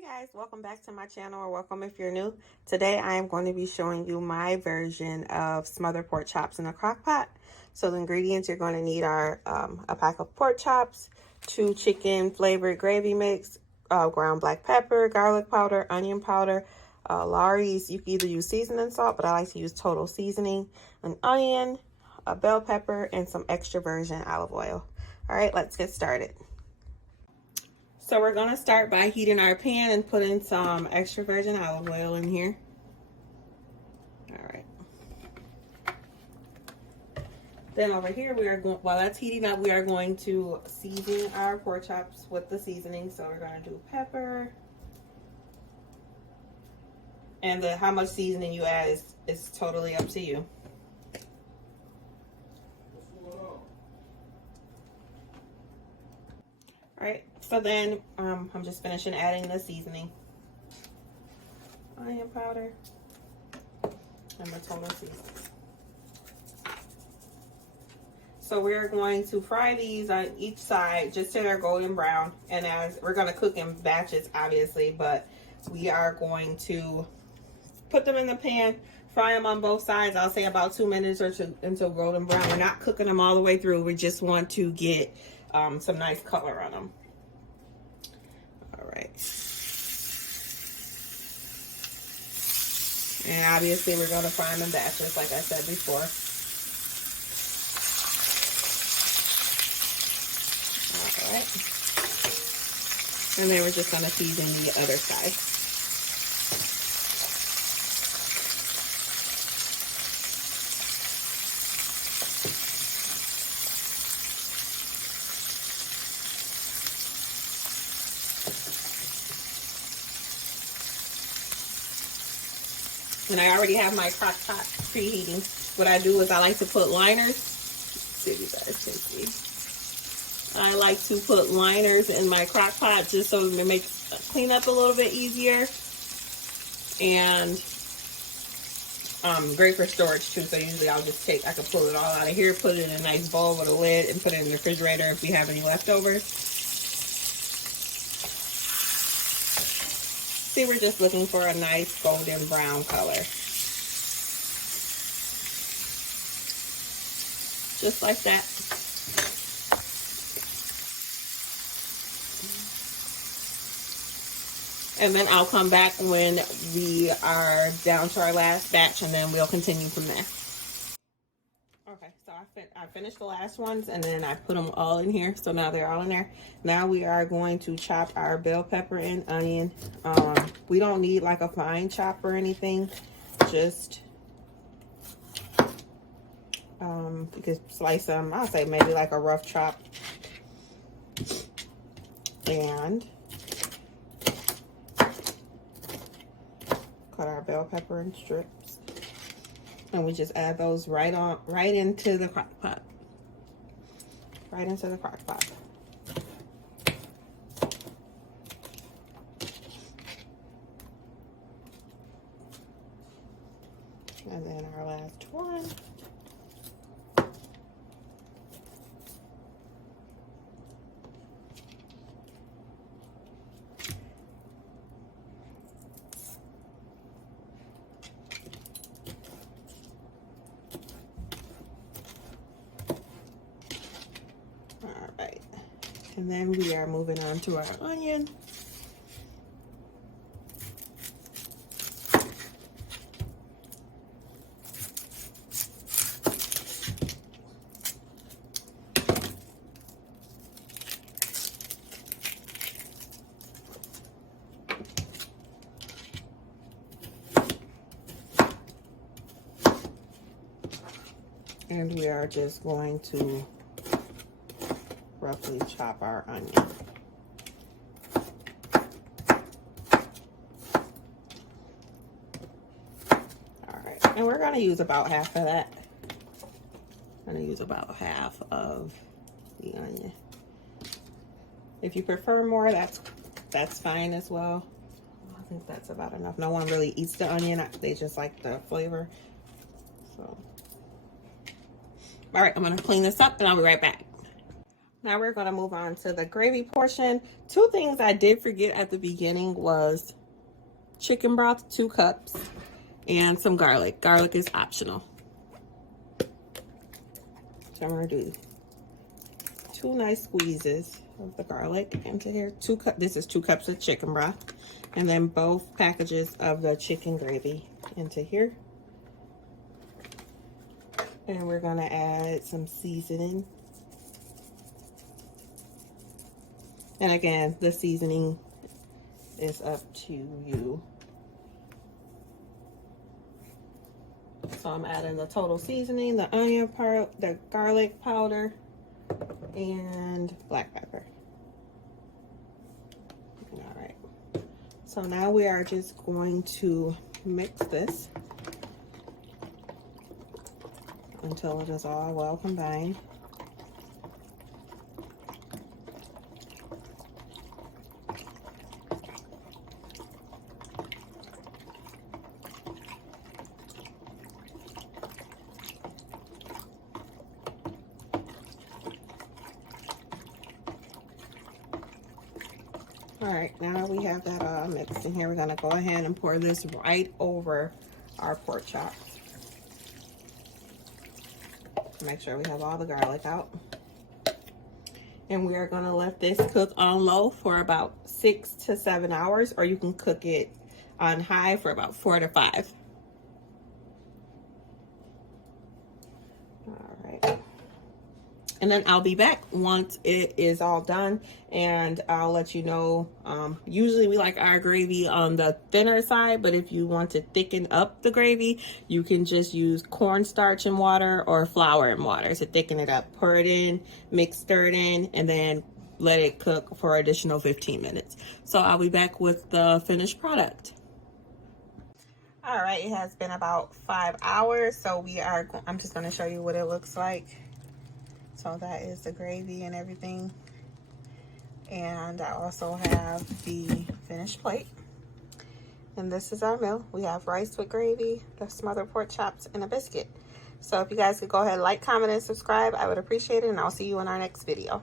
Hey guys, welcome back to my channel, or welcome if you're new. Today I am going to be showing you my version of smothered pork chops in a crock pot. So the ingredients you're going to need are a pack of pork chops, 2 chicken flavored gravy mix, ground black pepper, garlic powder, onion powder, Lawry's. You can either use seasoning salt, but I like to use total seasoning, an onion, a bell pepper, and some extra virgin olive oil. All right, let's get started. So we're going to start by heating our pan and putting some extra virgin olive oil in here. All right. Then over here, we are going, while that's heating up, we are going to season our pork chops with the seasoning. So we're going to do pepper. And how much seasoning you add is totally up to you. All right, so then I'm just finishing adding the seasoning. Onion powder and the total seasoning. So we're going to fry these on each side just till they're golden brown. And as we're gonna cook in batches, obviously, but we are going to put them in the pan, fry them on both sides. I'll say about 2 minutes or two until golden brown. We're not cooking them all the way through. We just want to get some nice color on them. All right. And obviously we're going to fry them in batches, like I said before. All right. And then we're just going to season the other side. And I already have my crock pot preheating. What I do is I like to put liners. Let's see if you guys can see. I like to put liners in my crock pot just so it makes cleanup a little bit easier. And great for storage too. So usually I'll just I can pull it all out of here, put it in a nice bowl with a lid, and put it in the refrigerator if we have any leftovers. See, we're just looking for a nice golden brown color. Just like that. And then I'll come back when we are down to our last batch, and then we'll continue from there. Okay, so I finished the last ones, and then I put them all in here. So now they're all in there. Now we are going to chop our bell pepper and onion. We don't need like a fine chop or anything. Just you could slice them. I'll say maybe like a rough chop. And cut our bell pepper in strips. And we just add those right into the crock pot. Right into the crock pot. And then our last one. And then we are moving on to our onion. And we are just going to roughly chop our onion. All right, and we're gonna use about half of that. I'm gonna use about half of the onion. If you prefer more, that's fine as well. I think that's about enough. No one really eats the onion. They just like the flavor. So, all right, I'm gonna clean this up and I'll be right back. Now we're going to move on to the gravy portion. Two things I did forget at the beginning was chicken broth, 2 cups, and some garlic. Garlic is optional. So I'm going to do 2 nice squeezes of the garlic into here. This is 2 cups of chicken broth. And then both packages of the chicken gravy into here. And we're going to add some seasoning. And again, the seasoning is up to you. So I'm adding the total seasoning, the onion powder, the garlic powder, and black pepper. All right. So now we are just going to mix this until it is all well combined. All right, now we have that all mixed in here. We're gonna go ahead and pour this right over our pork chop. Make sure we have all the garlic out. And we are gonna let this cook on low for about 6 to 7 hours, or you can cook it on high for about 4 to 5. All right. And then I'll be back once it is all done, and I'll let you know. Usually we like our gravy on the thinner side, but if you want to thicken up the gravy, you can just use cornstarch and water or flour and water to thicken it up. Pour it in, stir it in, and then let it cook for an additional 15 minutes. So I'll be back with the finished product. All right, it has been about 5 hours, so I'm just going to show you what it looks like. So that is the gravy and everything. And I also have the finished plate. And this is our meal. We have rice with gravy, the smothered pork chops, and a biscuit. So if you guys could go ahead, like, comment, and subscribe, I would appreciate it. And I'll see you in our next video.